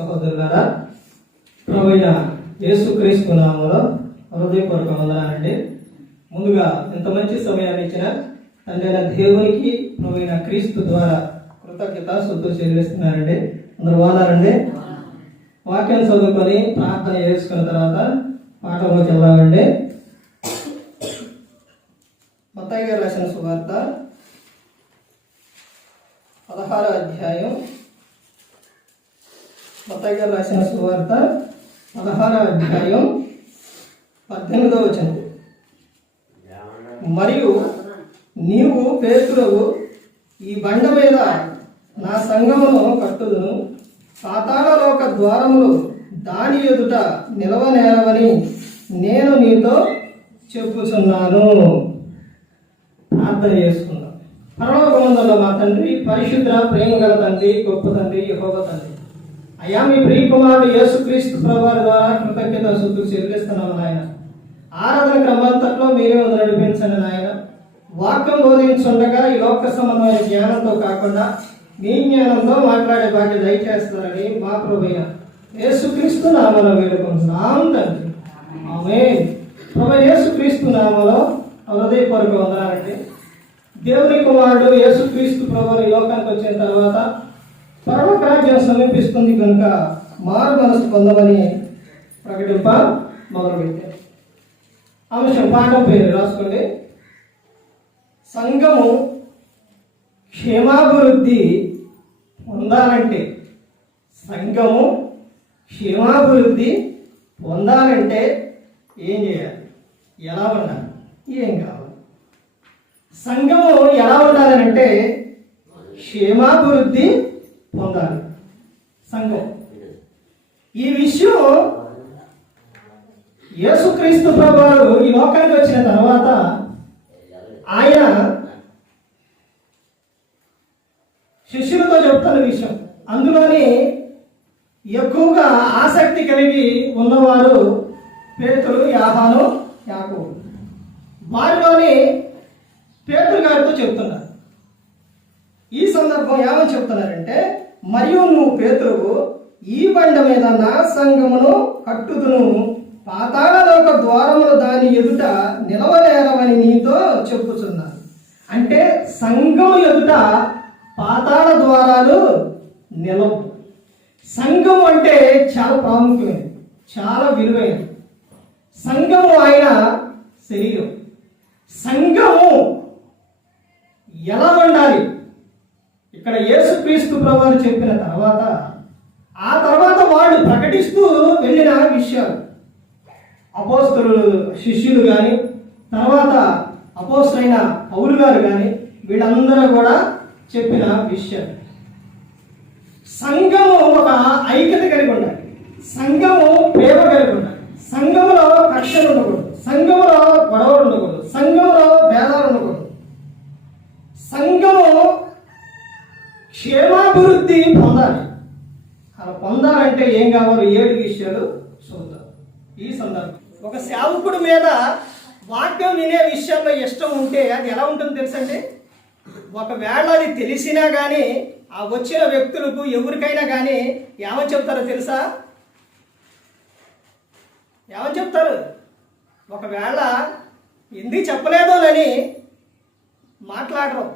సహోదరులారా, ప్రభువైన యేసుక్రీస్తు నామములో హృదయపూర్వక వందనాలండి. ముందుగా ఇంత మంచి సమయాన్ని ఇచ్చిన తండ్రి అయిన దేవునికి ప్రభువైన క్రీస్తు ద్వారా కృతజ్ఞత స్తుతులు చెల్లిస్తున్నారండి. అందరూ బాగున్నారండి? వాక్యం చదువుకొని ప్రార్థన చేసుకున్న తర్వాత పాఠంలోకి వెళ్దామండి. మత్తయి గారు రాసిన సువార్త 16వ అధ్యాయం. మత్తయి గారు రాసిన సువార్త 16వ అధ్యాయం 18వ వచనం. మరియు నీవు పేతురువు, ఈ బండ మీద నా సంఘమును కట్టుదును, పాతాళలోక ద్వారములు దాని ఎదుట నిలవనేరవని నేను నీతో చెప్పుచున్నాను. ప్రార్థన చేసుకుందాం. పరలోకమందున్న మా తండ్రి, పరిశుద్ధ ప్రేమ గల తండ్రి, గొప్ప తండ్రి, యెహోవా తండ్రి, అయ్యా మీ ప్రియ కుమారుడు యేసుక్రీస్తు ప్రభువారి ద్వారా కృతజ్ఞత స్తుతులు చెల్లిస్తున్నాము నాయన. ఆరాధన క్రమంతట్లో మీరే ముందు నడిపించండి నాయన. వాక్యం బోధించుండగా ఈ లోక సంబంధమైన జ్ఞానంతో కాకుండా మీ జ్ఞానంతో మాట్లాడే భాగ్యం దయచేస్తారని మా ప్రభువైన యేసుక్రీస్తు నామములో వేడుకుంటున్నాం తండ్రి. ఆమేన్. ప్రభువైన యేసుక్రీస్తు నామములో హృదయపూర్వక వందనాలండి. దేవుని కుమారుడు యేసుక్రీస్తు ప్రభువు ఈ లోకానికి వచ్చిన తర్వాత పరలోక రాజ్యం సమీపిస్తుంది కనుక మారు మనసు పొందమని ప్రకటింప మొదలుపెట్టారు. అంశం పాఠం పేరు రాసుకోండి. సంఘము క్షేమాభివృద్ధి పొందాలంటే, సంఘము క్షేమాభివృద్ధి పొందాలంటే ఏం చేయాలి? ఎలా ఉండాలి? ఏం కావాలి? సంఘము ఎలా ఉండాలంటే క్షేమాభివృద్ధి పొందాలి సంఘం. ఈ విషయం యేసుక్రీస్తు ప్రభువారు ఈ లోకానికి వచ్చిన తర్వాత ఆయన శిష్యులతో చెప్తున్న విషయం. అందులోని ఎక్కువగా ఆసక్తి కలిగి ఉన్నవారు పేతురు, యోహాను, యాకోబు. వారిలోని పేతురు గారితో చెప్తున్నారు. ఈ సందర్భం ఏమని చెప్తున్నారంటే, మరియు నువ్వు పేతురువు, ఈ బండ మీద నా సంఘమును కట్టుదును, పాతాళలోక ద్వారములు దాని ఎదుట నిలవలేరవని నీతో చెప్పుచున్నాను. అంటే సంఘము ఎదుట పాతాళ ద్వారాలు నిలవు. సంఘము అంటే చాలా ప్రాముఖ్యమైనది, చాలా విలువైనది. సంఘము ఆయన శరీరం. సంఘము ఎలా ఉండాలి? ఇక్కడ యేసుక్రీస్తు ప్రభువు చెప్పిన తర్వాత ఆ తర్వాత వాళ్ళు ప్రకటిస్తూ వెళ్ళిన విషయాలు, అపోస్తలు శిష్యులు కానీ, తర్వాత అపోస్తలైన పౌలు గారు కానీ, వీళ్ళందరూ కూడా చెప్పిన విషయాలు. సంఘము ఒక ఐక్యత కలిగి ఉండాలి. సంఘము ప్రేమ కలిగి ఉండాలి. సంఘములో కక్షలు ఉండకూడదు. సంఘములో గొడవలు ఉండకూడదు. సంఘములో భేదాలు ఉండకూడదు. సంఘము క్షేమాభివృద్ధి పొందాలి. అలా పొందాలంటే ఏం కావాలో 7 విషయాలు చూద్దాం ఈ సందర్భం. ఒక సేవకుడి మీద వాక్యం వినే విషయాల్లో ఇష్టం ఉంటే అది ఎలా ఉంటుందో తెలుసండి. ఒకవేళ అది తెలిసినా కానీ ఆ వచ్చిన వ్యక్తులకు ఎవరికైనా కానీ ఏమని చెప్తారో తెలుసా? ఏమని చెప్తారు? ఒకవేళ ఎందుకు చెప్పలేదోనని మాట్లాడరు.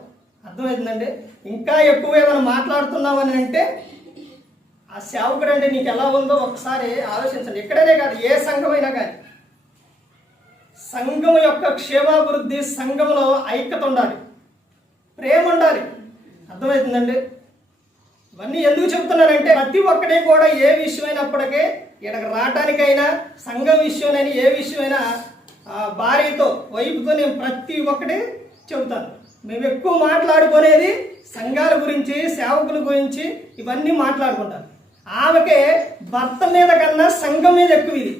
అర్థమవుతుందండి. ఇంకా ఎక్కువ ఏమైనా మాట్లాడుతున్నామని అంటే ఆ సేవకుడు అంటే నీకు ఎలా ఉందో ఒకసారి ఆలోచించండి. ఎక్కడైనా కాదు, ఏ సంఘమైనా కానీ సంఘం యొక్క క్షేమాభివృద్ధి, సంఘంలో ఐక్యత ఉండాలి, ప్రేమ ఉండాలి. అర్థమవుతుందండి. ఇవన్నీ ఎందుకు చెప్తున్నానంటే ప్రతి ఒక్కడే కూడా ఏ విషయమైనప్పటికీ ఇక్కడికి రావటానికైనా, సంఘం విషయమైనా, ఏ విషయమైనా భార్యతో, వైపుతో నేను ప్రతి ఒక్కటి చెబుతాను. మేము ఎక్కువ మాట్లాడుకునేది సంఘాల గురించి, సేవకుల గురించి, ఇవన్నీ మాట్లాడుకుంటాను. ఆమెకే భర్త మీద కన్నా సంఘం మీద ఎక్కువ ఇది.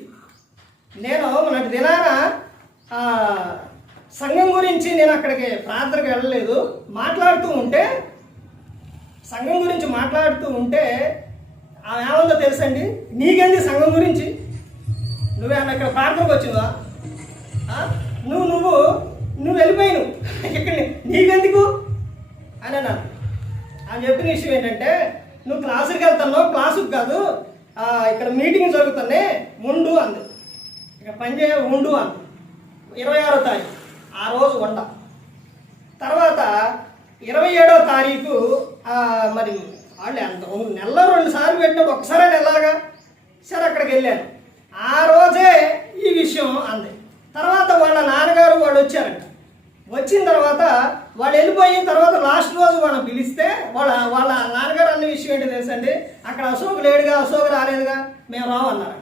నేను మొన్నటి దినాన సంఘం గురించి నేను అక్కడికి ప్రార్థనకు వెళ్ళలేదు, మాట్లాడుతూ ఉంటే, సంఘం గురించి మాట్లాడుతూ ఉంటే ఆమె ఏముందో తెలుసండి, నీకేంది సంఘం గురించి? నువ్వేమన్నా ఇక్కడ ప్రార్థనకు వచ్చిందా? నువ్వు వెళ్ళిపోయాను ఇక్కడ, నీకెందుకు అని అన్నాను. ఆమె చెప్పిన విషయం ఏంటంటే, నువ్వు క్లాసుకి వెళ్తున్నావు, క్లాసుకు కాదు, ఇక్కడ మీటింగ్ జరుగుతున్నాయి ఉండు అంది. ఇక పని చేయ ఉండు అంది. 26వ తారీఖు ఆ రోజు వండ. తర్వాత 27వ తారీఖు మరి వాళ్ళు ఎంత నెలలో 2 సార్లు పెట్టినప్పుడు ఒకసారి వెళ్ళాలిగా. సరే అక్కడికి వెళ్ళాను. ఆ రోజే ఈ విషయం అంది. తర్వాత వాళ్ళ నాన్నగారు వాళ్ళు వచ్చారంట. వచ్చిన తర్వాత వాళ్ళు వెళ్ళిపోయిన తర్వాత లాస్ట్ రోజు వాళ్ళని పిలిస్తే వాళ్ళ నాన్నగారు అన్న విషయం ఏంటి తెలుసండి, అక్కడ అశోక్ లేడుగా, అశోక్ రాలేదుగా, మేము రామన్నారు.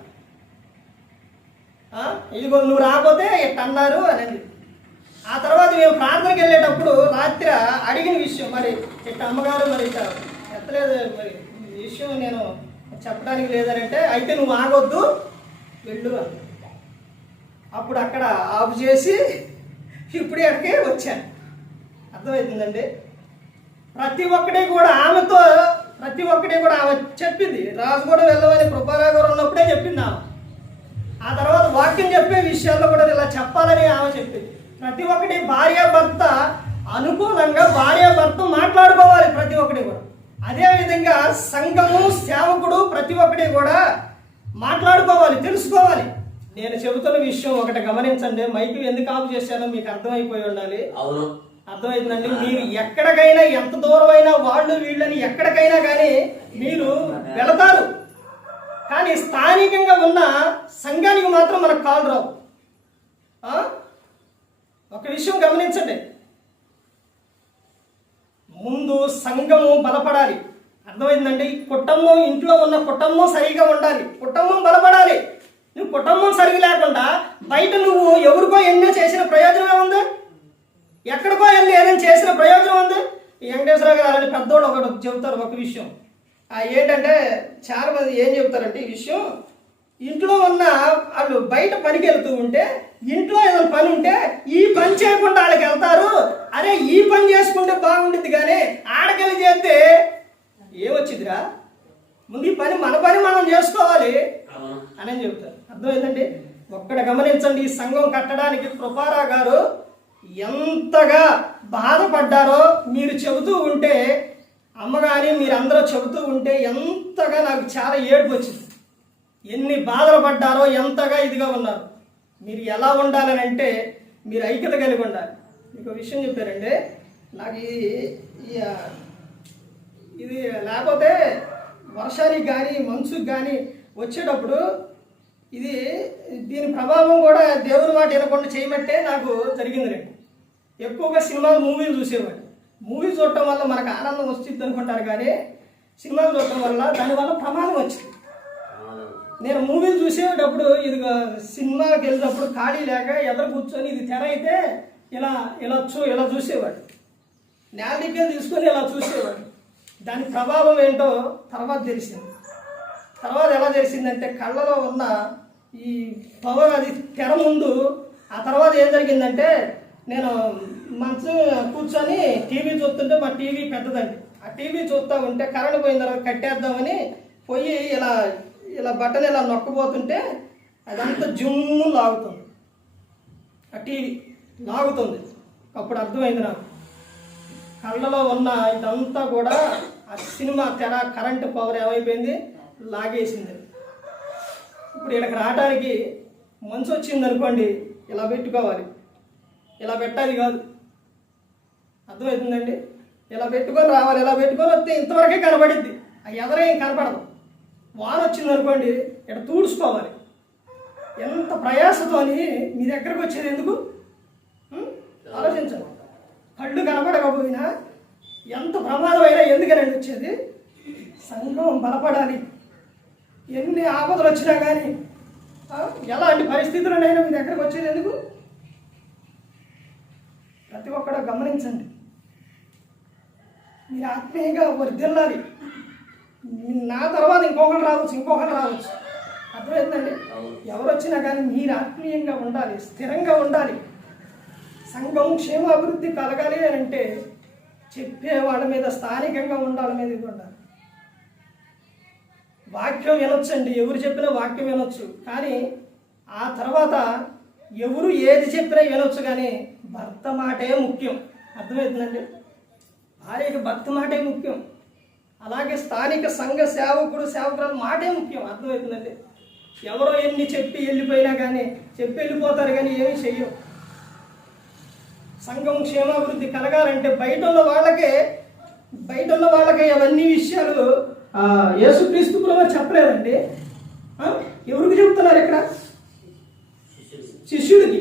ఇదిగో నువ్వు రాకపోతే ఇట్టన్నారు అనేది. ఆ తర్వాత మేము ప్రార్థనకి వెళ్ళేటప్పుడు రాత్రి అడిగిన విషయం, మరి ఇట్ట అమ్మగారు మరి ఇట్ట ఎత్తలేదు, మరి ఈ విషయం నేను చెప్పడానికి లేదనంటే, అయితే నువ్వు ఆగొద్దు వెళ్ళు అని. అప్పుడు అక్కడ ఆఫ్ చేసి ఇప్పుడే అక్కడికే వచ్చాను. అర్థమవుతుందండి. ప్రతి ఒక్కటి కూడా ఆమెతో ఆమె చెప్పింది. రాజు కూడా వెళ్ళమని కృపారావు గారు ఉన్నప్పుడే చెప్పింది ఆమె. ఆ తర్వాత వాక్యం చెప్పే విషయాల్లో కూడా ఇలా చెప్పాలని ఆమె చెప్పింది. ప్రతి ఒక్కటి భార్యాభర్త అనుకూలంగా భార్యాభర్త మాట్లాడుకోవాలి ప్రతి ఒక్కటి కూడా. అదేవిధంగా సంఘము సేవకుడు ప్రతి ఒక్కటి కూడా మాట్లాడుకోవాలి, తెలుసుకోవాలి. నేను చెబుతున్న విషయం ఒకటి గమనించండి. మైకు ఎందుకు ఆఫ్ చేశానో మీకు అర్థమైపోయి ఉండాలి. అర్థమైందండి. మీరు ఎక్కడికైనా ఎంత దూరమైనా వాళ్ళు వీళ్ళని ఎక్కడికైనా కానీ మీరు వెళతారు, కానీ స్థానికంగా ఉన్న సంఘానికి మాత్రం మనకు కాల్ రావు. ఒక విషయం గమనించండి. ముందు సంఘము బలపడాలి. అర్థమైందండి. కుటుంబం, ఇంట్లో ఉన్న కుటుంబం సరిగా ఉండాలి, కుటుంబం బలపడాలి. నువ్వు కుటుంబం సరిగా లేకుండా బయట నువ్వు ఎవరికో ఎన్నో చేసిన ప్రయోజనం ఏముంది? ఎక్కడికో వెళ్ళి ఏదైనా చేసిన ప్రయోజనం ఉంది? వెంకటేశ్వర గారు అని పెద్దోళ్ళు ఒకటి చెబుతారు ఒక విషయం. ఏంటంటే చాలా మంది ఏం చెబుతారంటే ఈ విషయం, ఇంట్లో ఉన్న వాళ్ళు బయట పనికి వెళ్తూ ఉంటే, ఇంట్లో ఏదైనా పని ఉంటే ఈ పని చేయకుండా వాళ్ళకి వెళ్తారు. అరే ఈ పని చేసుకుంటే బాగుంటుంది కానీ ఆడకెళ్ళి చేస్తే ఏమొచ్చిందిరా, ముందు ఈ పని మన పని మనం చేసుకోవాలి అని చెబుతారు. అర్థమైందండి. ఒక్కడ గమనించండి. ఈ సంఘం కట్టడానికి కృపారావు గారు ఎంతగా బాధపడ్డారో మీరు చెబుతూ ఉంటే, అమ్మగాని మీరందరూ చెబుతూ ఉంటే ఎంతగా నాకు చాలా ఏడుపు వచ్చింది. ఎన్ని బాధలు పడ్డారో, ఎంతగా ఇదిగా ఉన్నారు. మీరు ఎలా ఉండాలని అంటే మీరు ఐక్యత కలిగి ఉండాలి. మీకు విషయం చెప్పారండి. నాకు ఇది లేకపోతే వర్షానికి కానీ మంచుకి కానీ వచ్చేటప్పుడు దీని ప్రభావం కూడా దేవుని మాట వినకుండా చేయమంటే నాకు జరిగింది రండి. ఎక్కువగా సినిమాలు మూవీలు చూసేవాడిని. మూవీ చూడటం వల్ల మనకు ఆనందం వస్తుంది అనుకుంటారు, కానీ సినిమాలు చూడటం వల్ల దానివల్ల ప్రమాదం వచ్చింది. నేను మూవీలు చూసేటప్పుడు ఇదిగా సినిమాకి వెళ్ళినప్పుడు ఖాళీ లేక ఎదురు కూర్చొని ఇది తెర అయితే ఇలా చూసేవాడు. నేల దగ్గర తీసుకొని ఇలా చూసేవాడు. దాని ప్రభావం ఏంటో తర్వాత తెలిసింది. తర్వాత ఎలా తెలిసిందంటే కళ్ళలో ఉన్న ఈ పవర్ అది తెర ముందు. ఆ తర్వాత ఏం జరిగిందంటే నేను మంచం కూర్చొని టీవీ చూస్తుంటే, మా టీవీ పెద్దదండి, ఆ టీవీ చూస్తూ ఉంటే కరెంట్ పోయిన తర్వాత కట్టేద్దామని పోయి ఇలా బట్టలు ఇలా నొక్కబోతుంటే అదంతా జుమ్ము లాగుతుంది, ఆ టీవీ లాగుతుంది. అప్పుడు అర్థమైంది నాకు కళ్ళలో ఉన్న ఇదంతా కూడా ఆ సినిమా తెర కరెంటు పవర్ ఏమైపోయింది, లాగేసింది. ఇప్పుడు ఇక్కడికి రావడానికి మంచు వచ్చింది అనుకోండి, ఇలా పెట్టుకోవాలి, ఇలా పెట్టాలి కాదు. అర్థమవుతుందండి. ఇలా పెట్టుకొని రావాలి, ఇలా పెట్టుకొని వస్తే ఇంతవరకే కనబడిద్ది, ఆ ఎదరేం కనపడదు. వాన వచ్చింది అనుకోండి, ఇక్కడ తూడుచుకోవాలి. ఎంత ప్రయాసతోని మీ దగ్గరకు వచ్చేది ఎందుకు ఆలోచించండి. కళ్ళు కనపడకపోయినా ఎంత ప్రమాదమైనా ఎందుకనండి వచ్చేది? సంఘం బలపడాలి. ఎన్ని ఆపదలు వచ్చినా కానీ ఎలాంటి పరిస్థితులనైనా మీ దగ్గరకు వచ్చేది ఎందుకు? ప్రతి ఒక్కడో గమనించండి. మీరు ఆత్మీయంగా వర్ధిల్లాలి. నా తర్వాత ఇంకొకరు రావచ్చు. అర్థమైందండి. ఎవరు వచ్చినా కానీ మీరు ఆత్మీయంగా ఉండాలి, స్థిరంగా ఉండాలి. సంఘం క్షేమాభివృద్ధి కలగాలి అని అంటే చెప్పే వాళ్ళ మీద, స్థానికంగా ఉండాలి మీద ఇది ఉండాలి. వాక్యం వినొచ్చండి, ఎవరు చెప్పినా వాక్యం వినొచ్చు, కానీ ఆ తర్వాత ఎవరు ఏది చెప్పినా వినొచ్చు, కానీ భర్త మాటే ముఖ్యం. అర్థమవుతుందండి. భార్యకి భర్త మాటే ముఖ్యం. అలాగే స్థానిక సంఘ సేవకురాలు మాటే ముఖ్యం. అర్థమవుతుందండి. ఎవరో ఎన్ని చెప్పి వెళ్ళిపోయినా కానీ చెప్పి వెళ్ళిపోతారు కానీ ఏమీ చెయ్యం. సంఘం క్షేమాభివృద్ధి కలగాలంటే బయట ఉన్న వాళ్ళకే అవన్నీ విషయాలు యేసుక్రీస్తు ప్రభువు చెప్పలేదండి. ఎవరికి చెబుతున్నారు ఇక్కడ? శిష్యుడికి,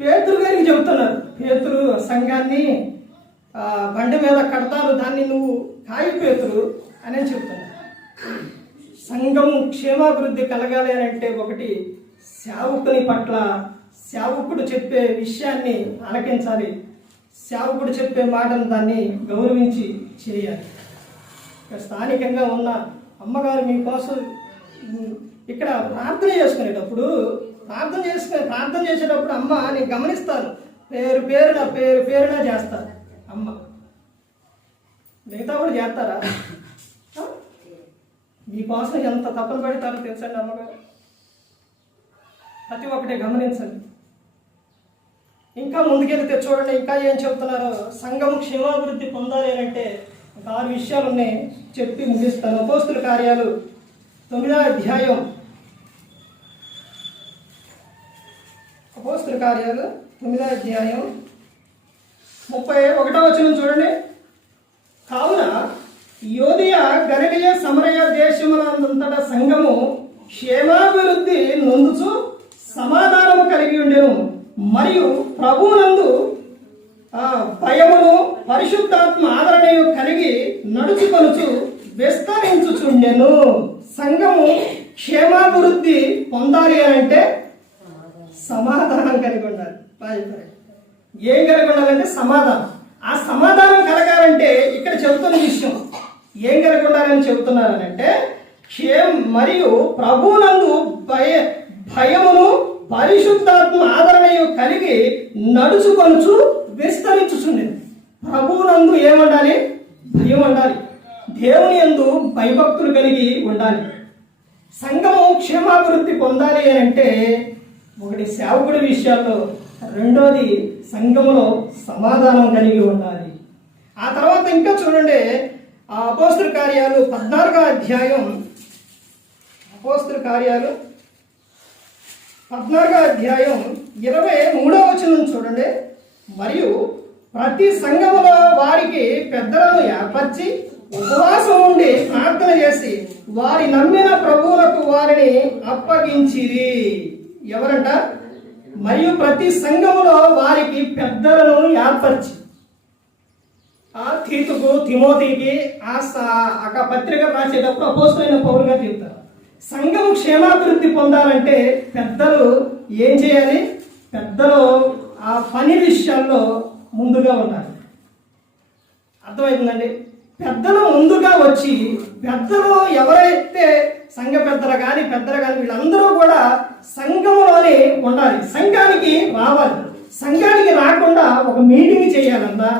పేతురు గారికి చెబుతున్నారు. పేతురు సంఘాన్ని బండి మీద కడతారు, దాన్ని నువ్వు కాయి పేతురు అని చెబుతున్నారు. సంఘం క్షేమాభివృద్ధి కలగాలి అని అంటే ఒకటి, సేవకుని పట్ల సేవకుడు చెప్పే విషయాన్ని ఆలకించాలి. సేవకుడు చెప్పే మాటను దాన్ని గౌరవించి చేయాలి. ఇక్కడ స్థానికంగా ఉన్న అమ్మగారు మీకోసం ఇక్కడ ప్రార్థన చేసుకునేటప్పుడు ప్రార్థన చేసేటప్పుడు అమ్మ నేను గమనిస్తాను, పేరున చేస్తారు అమ్మ. మిగతా కూడా చేస్తారా? మీకోసం ఎంత తపన పడతారో తెలుసండి అమ్మగారు. ప్రతి ఒక్కటే గమనించండి. ఇంకా ముందుకెళ్తే చూడండి, ఇంకా ఏం చెబుతున్నారో. సంఘం క్షేమాభివృద్ధి పొందాలి అంటే 6 విషయాలు ఉన్నాయి, చెప్పి ముగిస్తాను. అపోస్తుల కార్యాలు 9వ అధ్యాయం, అపోస్తుల కార్యాలు 9వ అధ్యాయం 31వ వచనం చూడండి. కావున యోదియ గలిలయ సమరయ దేశములంతటా సంఘము క్షేమాభివృద్ధి నొందుచు సమాధానము కలిగి ఉండెను, మరియు ప్రభువునందు భయమును పరిశుద్ధాత్మ ఆదరణయు కలిగి నడుచుకొనుచు విస్తరించుచుండెను. సంఘము క్షేమాభివృద్ధి పొందాలి అంటే సమాధానం కలిగి ఉండాలి. ఏం కలిగి ఉండాలంటే సమాధానం. ఆ సమాధానం కలగాలంటే ఇక్కడ చెబుతున్న విషయం ఏం కలిగి ఉండాలని చెబుతున్నారనంటే మరియు ప్రభువునందు భయమును పరిశుద్ధాత్మ ఆదరణయు కలిగి నడుచుకొనుచు విస్తరించుచుండేది. ప్రభువునందు ఏముండాలి? భయం ఉండాలి. దేవుని యందు భయభక్తులు కలిగి ఉండాలి. సంఘము క్షేమాభివృద్ధి పొందాలి అంటే ఒకటి సేవకుడి విషయాల్లో, రెండోది సంఘములో సమాధానం కలిగి ఉండాలి. ఆ తర్వాత ఇంకా చూడండి, ఆ అపోస్తుల కార్యాలు 14వ అధ్యాయం, అపోస్తుల కార్యాలు 14వ అధ్యాయం 23వ వచనం చూడండి. మరియు ప్రతి సంఘములో వారికి పెద్దలను ఏర్పరిచి ఉపవాసం ఉండి ప్రార్థన చేసి వారి నమ్మిన ప్రభువులకు వారిని అప్పగించిరి. ఎవరంట? మరియు ప్రతి సంఘములో వారికి పెద్దలను ఏర్పరిచి, తీతుకు తిమోతికి ఆ పత్రిక రాసేటప్పుడు అపోస్తలుడైన పౌలు గారు చెప్తారు, సంఘం క్షేమాభివృద్ధి పొందాలంటే పెద్దలు ఏం చేయాలి? పెద్దలు ఆ పని విషయాల్లో ముందుగా ఉండాలి. అర్థమవుతుందండి? పెద్దలు ముందుగా వచ్చి, పెద్దలు ఎవరైతే సంఘ పెద్దలు కానీ వీళ్ళందరూ కూడా సంఘములోనే ఉండాలి. సంఘానికి రావాలి. సంఘానికి రాకుండా ఒక మీటింగ్ చేయాలన్నా,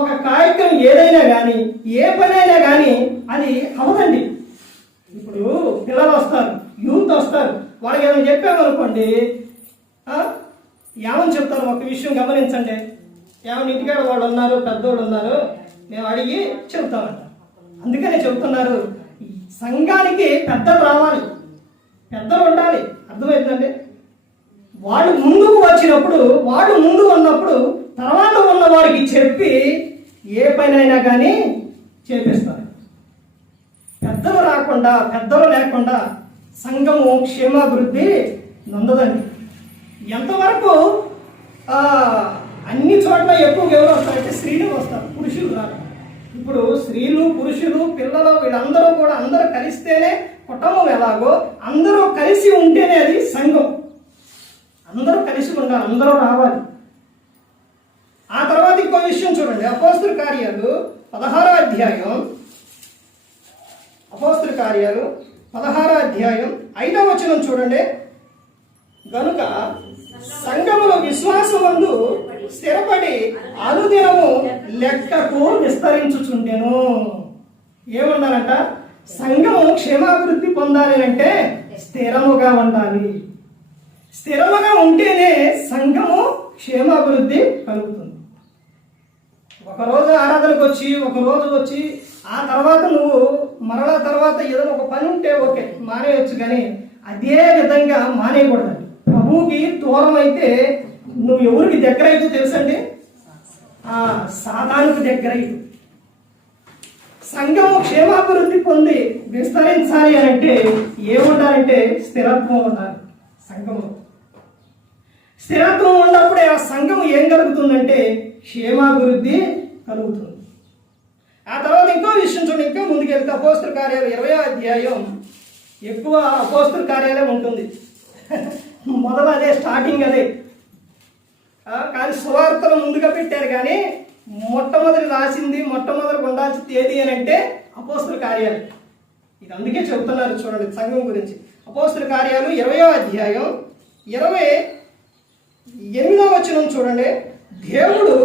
ఒక కార్యక్రమం ఏదైనా కానీ, ఏ పనైనా కానీ అది అవదండి. ఇప్పుడు పిల్లలు వస్తారు, యూత్ వస్తారు, వాళ్ళకి ఏమైనా చెప్పామనుకోండి, ఏమని చెప్తారు? ఒక విషయం గమనించండి. ఏమైనా ఇంటికాడ వాళ్ళు ఉన్నారు, పెద్దోళ్ళు ఉన్నారు, మేము అడిగి చెబుతామంట. అందుకనే చెబుతున్నారు, సంఘానికి పెద్దలు రావాలి, పెద్దలు ఉండాలి. అర్థమవుతుందండి? వాళ్ళు ముందుకు వచ్చినప్పుడు, వాళ్ళు ముందు ఉన్నప్పుడు తర్వాత ఉన్న వారికి చెప్పి ఏ పనైనా కానీ చేపిస్తారు. పెద్దలు రాకుండా, పెద్దలు లేకుండా సంఘము క్షేమాభివృద్ధి నొందదండి. ఎంతవరకు అన్ని చోట్ల ఎక్కువ ఎవరు వస్తారంటే స్త్రీలు వస్తారు, పురుషులు రారు. ఇప్పుడు స్త్రీలు, పురుషులు, పిల్లలు వీళ్ళందరూ కూడా అందరూ కలిస్తేనే కుటుంబం. ఎలాగో అందరూ కలిసి ఉంటేనే అది సంఘం. అందరూ కలిసి ఉండాలి, అందరూ రావాలి. ఆ తర్వాత ఇంకో విషయం చూడండి, అపోస్తుల కార్యాలు 16వ అధ్యాయం, అపోస్తుల కార్యాలు 16వ అధ్యాయం 5వ వచనం చూడండి. గనుక సంఘములో విశ్వాసమందు స్థిరపడి అనుదినము లెక్కకు విస్తరించుచుండెను. ఏమన్నారంట? సంఘము క్షేమాభివృద్ధి పొందాలి అంటే స్థిరముగా ఉండాలి. స్థిరముగా ఉంటేనే సంఘము క్షేమాభివృద్ధి కలుగుతుంది. ఒకరోజు ఆరాధనకు వచ్చి, ఒకరోజు వచ్చి, ఆ తర్వాత నువ్వు మరలా తర్వాత ఏదైనా ఒక పని ఉంటే ఓకే మానేయచ్చు, కానీ అదే విధంగా మానేయకూడదండి. ప్రభువుకి దూరం అయితే నువ్వు ఎవరికి దగ్గర అయితే తెలుసండి, సాతానుకు దగ్గర అయితే. సంఘము క్షేమాభివృద్ధి పొంది విస్తరించాలి అని అంటే ఏముండాలంటే స్థిరత్వం ఉండాలి. సంఘము స్థిరత్వం ఉన్నప్పుడే ఆ సంఘం ఏం కలుగుతుందంటే క్షేమాభివృద్ధి కలుగుతుంది. ఆ తర్వాత ఇంకో విషయం చూడండి, ఇంకా ముందుకెళ్తే అపోస్తల కార్యాలు 20వ అధ్యాయం ఎక్కువ అపోస్తల కార్యాలయం ఉంటుంది. మొదలు అదే, స్టార్టింగ్ అదే. కానీ సువార్తలు ముందుగా పెట్టారు, కానీ మొట్టమొదటి ఉండాల్సిన తేదీ అని అంటే అపోస్తల కార్యాలు. ఇది అందుకే చెబుతున్నారు చూడండి సంఘం గురించి. అపోస్తల కార్యాలు 20వ అధ్యాయం 28వ వచనం చూడండి. దేవుడు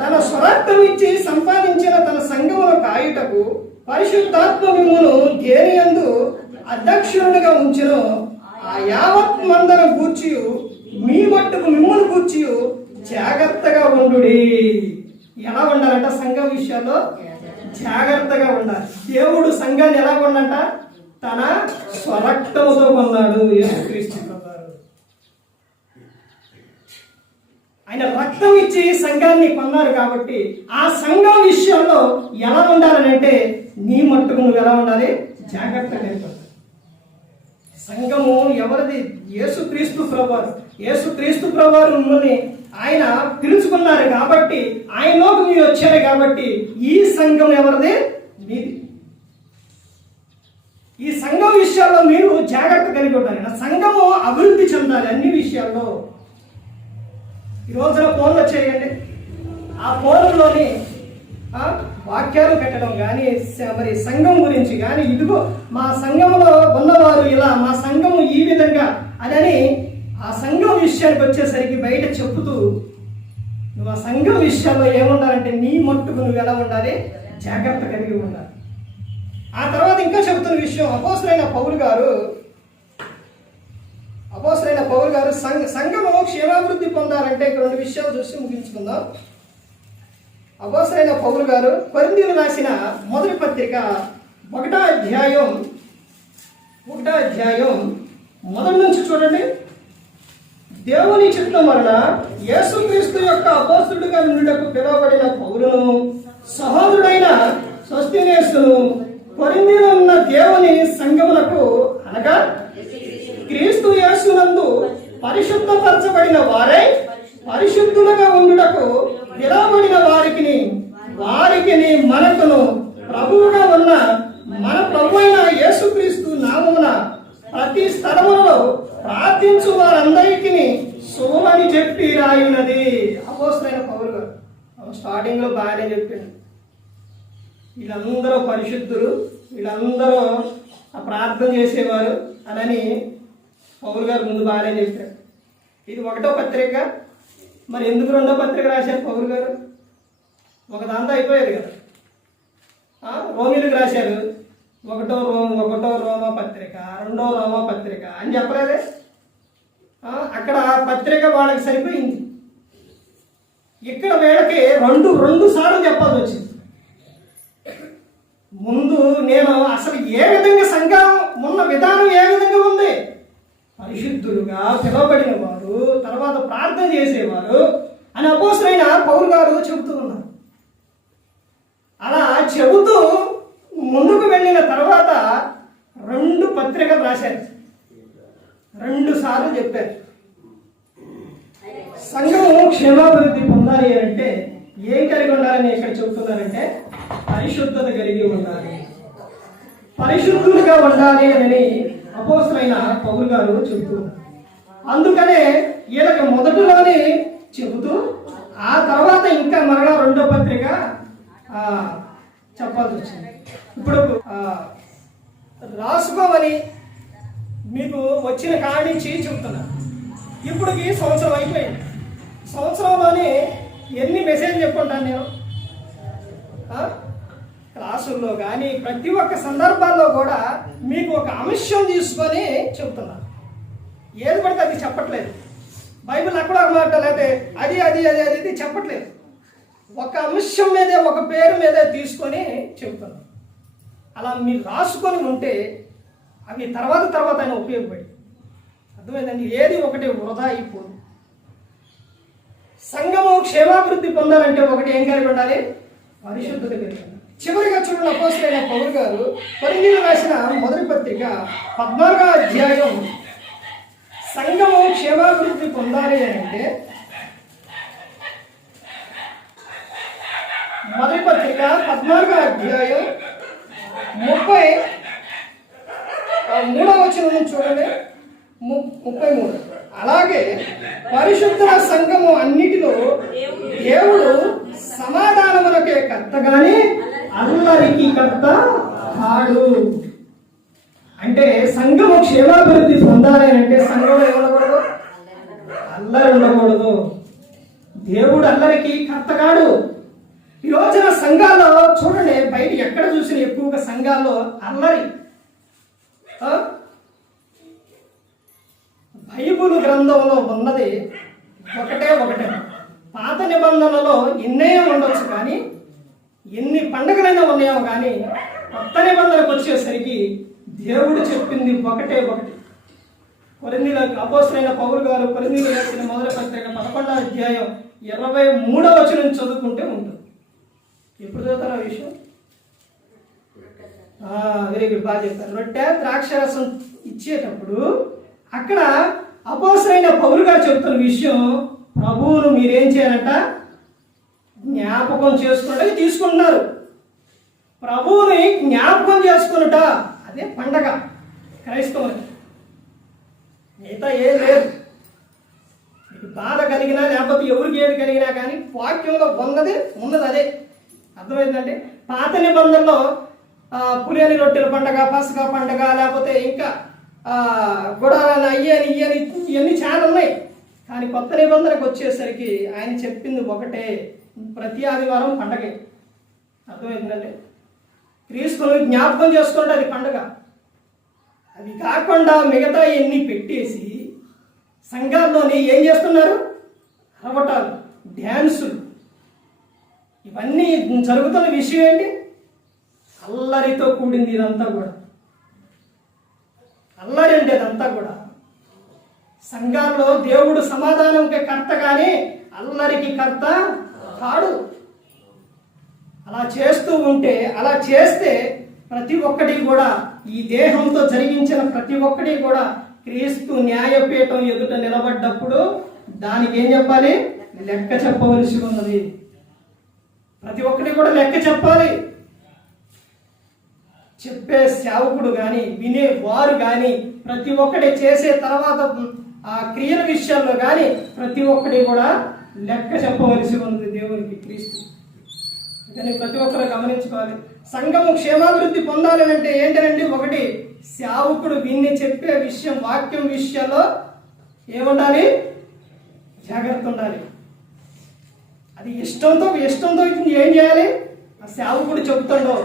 తన స్వరక్తం ఇచ్చి సంపాదించిన తన సంఘమును కాయుటకు పరిశుద్ధాత్మ మిమ్మును దేనియందు అధ్యక్షులుగా ఉంచెను. ఆ యావత్ మందను గూర్చి మీ మట్టుకు మిమ్మును గూర్చి జాగ్రత్తగా ఉండుడి. ఎలా ఉండాలంట? సంఘం విషయాల్లో జాగ్రత్తగా ఉండాలి. దేవుడు సంఘాన్ని ఎలా కొన్నాడంట? తన స్వరక్తముతో కొన్నాడు. యేసుక్రీస్తు ఆయన రక్తం ఇచ్చి సంఘాన్ని కొన్నారు కాబట్టి ఆ సంఘం విషయంలో ఎలా ఉండాలని అంటే నీ మట్టుకు నువ్వు ఎలా ఉండాలి? జాగ్రత్తగా ఉండాలి. సంఘము ఎవరిది? యేసుక్రీస్తు ప్రభువారు. యేసుక్రీస్తు ప్రభువారు మిమ్మల్ని ఆయన పిలుచుకున్నారు కాబట్టి, ఆయనలోకి మీరు వచ్చారు కాబట్టి ఈ సంఘం ఎవరిది? మీది. ఈ సంఘం విషయాల్లో మీరు జాగ్రత్త కలిగి ఉండాలి. సంఘము అభివృద్ధి చెందాలి అన్ని విషయాల్లో. ఈ రోజున ఫోన్లు వచ్చేయండి, ఆ ఫోన్లోని వాక్యాలు పెట్టడం కానీ, మరి సంఘం గురించి కానీ, ఇదిగో మా సంఘంలో ఉన్నవారు ఇలా, మా సంఘము ఈ విధంగా అని ఆ సంఘం విషయానికి వచ్చేసరికి బయట చెప్పుతూ నువ్వు ఆ సంఘం విషయాల్లో ఏముండాలంటే నీ మట్టుకు నువ్వు ఎలా ఉండాలి? జాగ్రత్త కలిగి ఉండాలి. ఆ తర్వాత ఇంకా చెబుతున్న విషయం, అపోస్తలుడైన పౌలు గారు సంఘము క్షేమాభివృద్ధి పొందాలంటే ఇక్కడ 2 విషయాలు చూసి ముగించుకుందాం. అపోస్తలుడైన పౌలు గారు కొరింథీయులకు రాసిన మొదటి పత్రిక 1వ అధ్యాయం మొదటి నుంచి చూడండి. దేవుని చిత్తం వలన యేసుక్రీస్తు యొక్క అపోస్తలుడిగా నుండుటకు పిలువబడిన పౌలును సహోదరుడైన సోస్తెనేసును కొరింథీలో ఉన్న దేవుని సంఘములకు అనగా క్రీస్తు యేసునందు పరిశుద్ధపరచబడిన వారై పరిశుద్ధులుగా ఉండుటకు పిలువబడిన వారికి మనకును ప్రభువుగా ఉన్న మన ప్రభు అయిన యేసుక్రీస్తు నామమున ప్రతి స్థలములో ప్రార్థించు వారందరికీ శుభమని చెప్పి రాయున్నది. అపోస్తలుడైన పౌలు గారు స్టార్టింగ్ లో బాగానే చెప్పింది, వీళ్ళందరూ పరిశుద్ధులు, వీళ్ళందరూ ప్రార్థన చేసేవారు అని పౌలు గారు ముందు బాగానే చెప్పారు. ఇది 1వ పత్రిక, మరి ఎందుకు 2వ పత్రిక రాశారు పౌలు గారు? ఒక దాంతో అయిపోయేది కదా. రోమిలకు రాశారు, 1వ రోమా పత్రిక, 2వ రోమా పత్రిక అని చెప్పలేదే. అక్కడ పత్రిక వాళ్ళకి సరిపోయింది, ఇక్కడ వీళ్ళకి రెండు సార్లు చెప్పాల్సి వచ్చింది. ముందు నేను అసలు ఏ విధంగా సంఘం ఉన్న విధానం ఏ విధంగా ఉంది, పరిశుద్ధులుగా పిలువబడిన వారు, తర్వాత ప్రార్థన చేసేవారు అని అపోస్తలుడైన పౌలు గారు చెబుతూ ఉన్నారు. అలా చెబుతూ ముందుకు వెళ్ళిన తర్వాత 2 పత్రికలు రాశారు, 2 సార్లు చెప్పారు. సంఘము క్షేమాభివృద్ధి పొందాలి అంటే ఏం కలిగి ఉండాలని ఇక్కడ చెబుతున్నారంటే పరిశుద్ధత కలిగి ఉండాలి, పరిశుద్ధులుగా ఉండాలి అని అపోస్తలుడైన పౌలు గారు చెబుతున్నారు. అందుకనే వీళ్ళకి మొదటిలోనే చెబుతూ ఆ తర్వాత ఇంకా మరలా 2వ పత్రిక చెప్పాల్సి వచ్చింది. ఇప్పుడు రాసుకోమని మీకు వచ్చిన కాడి నుంచి చెబుతున్నా. ఇప్పటికి సంవత్సరం అయిపోయింది. సంవత్సరంలోనే ఎన్ని మెసేజ్ చెప్పుకుంటాను నేను క్లాసుల్లో కానీ ప్రతి ఒక్క సందర్భాల్లో కూడా మీకు ఒక అంశం తీసుకొని చెబుతున్నాను. ఏది పడితే అది చెప్పట్లేదు. బైబిల్ అక్కడ ఒక మాట లేకపోతే అది చెప్పట్లేదు. ఒక అంశం మీదే, ఒక పేరు మీదే తీసుకొని చెబుతున్నాను. అలా మీరు రాసుకొని ఉంటే అవి తర్వాత ఆయన ఉపయోగపడి. అర్థమైందండి? ఏది ఒకటి వృధా అయిపోదు. సంఘము క్షేమాభివృద్ధి పొందాలంటే ఒకటి ఏం కలిగి ఉండాలి? పరిశుద్ధత కలిగి ఉండాలి. చివరిగా చూడండి, అపోస్తలుడైన పౌలు గారు కొరింథీయులకు రాసిన మొదటి పత్రిక 14వ అధ్యాయం, సంఘము క్షేమాభివృద్ధి పొందాలి అంటే మొదటి పత్రిక 14వ అధ్యాయం 33వ వచనం చూడండి. 33. అలాగే పరిశుద్ధ సంఘము అన్నిటిలో దేవుడు సమాధానములకే కర్త గాని అల్లరికి కర్త కాడు. అంటే సంఘము క్షేమాభివృద్ధి పొందాలి అంటే సంఘంలో ఏమనకూడదు? అల్లరి ఉండకూడదు. దేవుడు అల్లరికి కర్త కాడు. ఈ రోజున సంఘాల్లో చూడండి, బయట ఎక్కడ చూసిన ఎక్కువగా సంఘాల్లో అల్లరి. బైబిల్ గ్రంథంలో ఉన్నది ఒకటే. పాత నిబంధనలో ఎన్నే ఉండొచ్చు, కానీ ఎన్ని పండుగలైనా ఉన్నాయేమో, కానీ కొత్త నిబంధనకు వచ్చేసరికి దేవుడు చెప్పింది ఒకటే. కొరింథీయులకు అపోస్తలుడైన పౌలు గారు కొరింథీయులకు రాసిన మొదటి పత్రిక 11వ అధ్యాయం 23వ వచనం చదువుకుంటే ఉంటుంది. ఎప్పుడు చదువుతారు ఆ విషయం? వెరీ గుడ్, బాగా చెప్తారు. రొట్టె ద్రాక్షరసం ఇచ్చేటప్పుడు అక్కడ అపోస్తలుడైన పౌలు గారు చెబుతున్న విషయం, ప్రభువును మీరేం చేయాలంట? జ్ఞాపకం చేసుకుంటే తీసుకుంటున్నారు. ప్రభువుని జ్ఞాపకం చేసుకున్నట అదే పండగ క్రైస్తవులకి. మిగతా ఏం లేదు. బాధ కలిగినా లేకపోతే ఎవరికి ఏది కలిగినా కానీ వాక్యంలో ఉన్నది అదే. అర్థమైందంటే పాత నిబంధనలో పులియని రొట్టెల పండగ, పసక పండగ, లేకపోతే ఇంకా గుడారాలు అయ్యని ఇవన్నీ చాలా ఉన్నాయి. కానీ కొత్త నిబంధనకు వచ్చేసరికి ఆయన చెప్పింది ఒకటే, ప్రతి ఆదివారం పండగే. అర్థమైందండి? క్రీస్తుని జ్ఞాపకం చేసుకుంటే అది పండగ. అది కాకుండా మిగతా ఎన్ని పెట్టేసి సంఘాల్లోని ఏం చేస్తున్నారు? అరవటాలు, డ్యాన్సులు, ఇవన్నీ జరుగుతున్న విషయం ఏంటి? అల్లరితో కూడింది ఇదంతా కూడా. అల్లరి అంటే ఇదంతా కూడా. సంఘాల్లో దేవుడు సమాధానంకి కర్త కానీ అల్లరికి కర్త కాడు. అలా చేస్తూ ఉంటే, అలా చేస్తే ప్రతి ఒక్కటి కూడా, ఈ దేహంతో జరిగించిన ప్రతి ఒక్కటి కూడా క్రీస్తు న్యాయపీఠం ఎదుట నిలబడ్డప్పుడు దానికి ఏం చెప్పాలి? లెక్క చెప్పవలసి ఉన్నది. ప్రతి ఒక్కటి కూడా లెక్క చెప్పాలి. చెప్పే సేవకుడు కానీ వినేవారు కానీ ప్రతి ఒక్కటి చేసే తర్వాత ఆ క్రియల విషయాల్లో కానీ ప్రతి ఒక్కటి కూడా లెక్క చెప్పవలసి ఉన్నది దేవునికి, క్రీస్తు. కానీ ప్రతి ఒక్కరు గమనించుకోవాలి. సంఘము క్షేమాభివృద్ధి పొందాలి అంటే ఏంటంటే, ఒకటి, సేవకుడు విని చెప్పే విషయం, వాక్యం విషయంలో ఏముండాలి? జాగ్రత్త ఉండాలి. అది ఇష్టంతో ఏం చేయాలి? ఆ సేవకుడు చెబుతాడో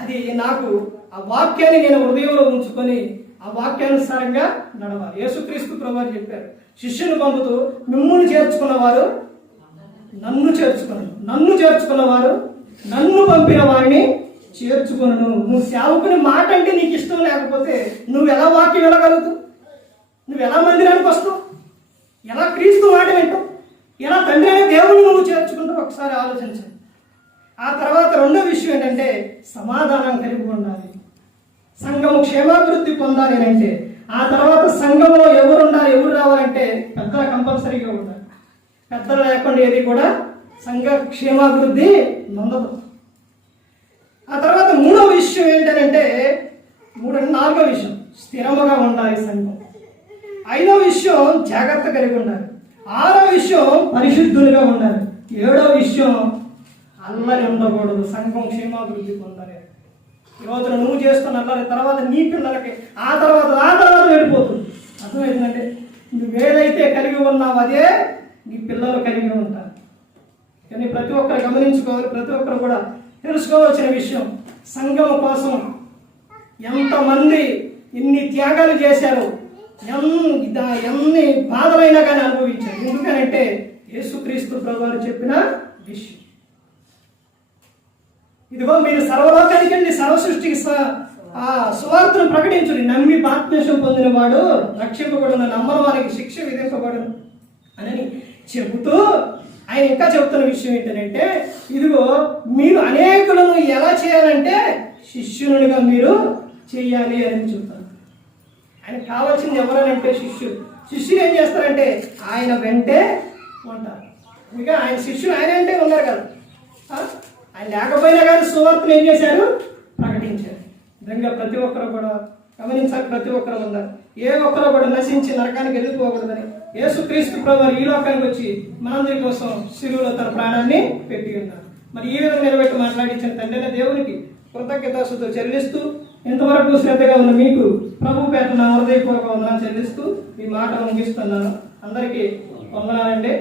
అది నాకు ఆ వాక్యాన్ని నేను హృదయంలో ఉంచుకొని ఆ వాక్యానుసారంగా నడవాలి. యేసుక్రీస్తు ప్రభువు చెప్పారు, శిష్యుని పంపుతూ మిమ్మును చేర్చుకున్నవారు నన్ను చేర్చుకున్నవారు నన్ను పంపిన వారిని చేర్చుకును. నువ్వు సేవకుని మాట అంటే నీకు ఇష్టం లేకపోతే నువ్వు ఎలా వాక్యం వెళ్ళగలుగుతావు? నువ్వు ఎలా మందిరానికి వస్తావు? ఎలా క్రీస్తు మాట వింటావు? ఎలా తండ్రి అనే దేవుని నువ్వు చేర్చుకుంటావు? ఒకసారి ఆలోచించండి. ఆ తర్వాత రెండో విషయం ఏంటంటే, సమాధానం కలిగి ఉండాలి. సంఘము క్షేమాభివృద్ధి పొందాలి అంటే ఆ తర్వాత సంఘంలో ఎవరు ఉండాలి, ఎవరు రావాలంటే పెద్దలు కంపల్సరీగా ఉండాలి. పెద్దలు లేకుండా ఏది కూడా సంఘ క్షేమాభివృద్ధి నొందదు. ఆ తర్వాత మూడో విషయం ఏంటంటే, నాలుగో విషయం స్థిరముగా ఉండాలి సంఘం. ఐదో విషయం జాగ్రత్త కలిగి ఉండాలి. ఆరో విషయం పరిశుద్ధులుగా ఉండాలి. ఏడో విషయం అల్లరి ఉండకూడదు. సంఘం క్షేమాభివృద్ధి పొందాలి. ఈ రోజున నువ్వు చేస్తున్న అల్లరి తర్వాత నీ పిల్లలకి ఆ తర్వాత వెళ్ళిపోతుంది. అర్థమైందంటే నువ్వేదైతే కలిగి ఉన్నావు అదే నీ పిల్లలు కలిగి ఉంటారు. కానీ ప్రతి ఒక్కరు గమనించుకోవాలి, ప్రతి ఒక్కరు కూడా తెలుసుకోవాల్సిన విషయం, సంఘం కోసం ఎంతమంది ఎన్ని త్యాగాలు చేశారు, ఎన్ని బాధలైనా కానీ అనుభవించారు. ఎందుకనంటే యేసుక్రీస్తు ప్రభువు చెప్పిన విషయం. ఇదిగో మీరు సర్వలోకానికి వెళ్ళి సర్వ సృష్టికి సువార్తను ప్రకటించుడి, నమ్మి బాప్తిస్మం పొందిన వాడు రక్షింపబడును, నమ్మని వారికి శిక్ష విధింపబడును అని చెబుతూ ఆయన ఇంకా చెబుతున్న విషయం ఏంటంటే, ఇదిగో మీరు అనేకులను ఎలా చేయాలంటే శిష్యునుడిగా మీరు చేయాలి అని చెబుతారు. ఆయన కావాల్సింది ఎవరనంటే శిష్యులు ఏం చేస్తారంటే ఆయన వెంటే ఉంటారు. ఇంకా ఆయన శిష్యులు ఆయన అంటే ఉన్నారు కదా, ఆయన లేకపోయినా కానీ సువార్తను ఏం చేశారు, ప్రకటించారు. నిజంగా ప్రతి ఒక్కరు కూడా గమనించాలి, ప్రతి ఒక్కరు ఉన్నారు. ఏ ఒక్కరు కూడా నశించి నరకానికి వెళ్ళిపోకూడదని యేసుక్రీస్తు ప్రభువు ఈ లోకానికి వచ్చి మనందరి కోసం శిలువలో తన ప్రాణాన్ని పెట్టి ఉన్నారు. మరి ఈ విధంగా నిలబెట్టి మాట్లాడించిన తండ్రి దేవునికి కృతజ్ఞతాస్తుతులు చెల్లిస్తూ, ఇంతవరకు శ్రద్ధగా ఉన్న మీకు ప్రభు పేట నా హృదయపూర్వక వందనాలు చెల్లిస్తూ ఈ మాట ముగిస్తున్నాను. అందరికీ వందనాలండి.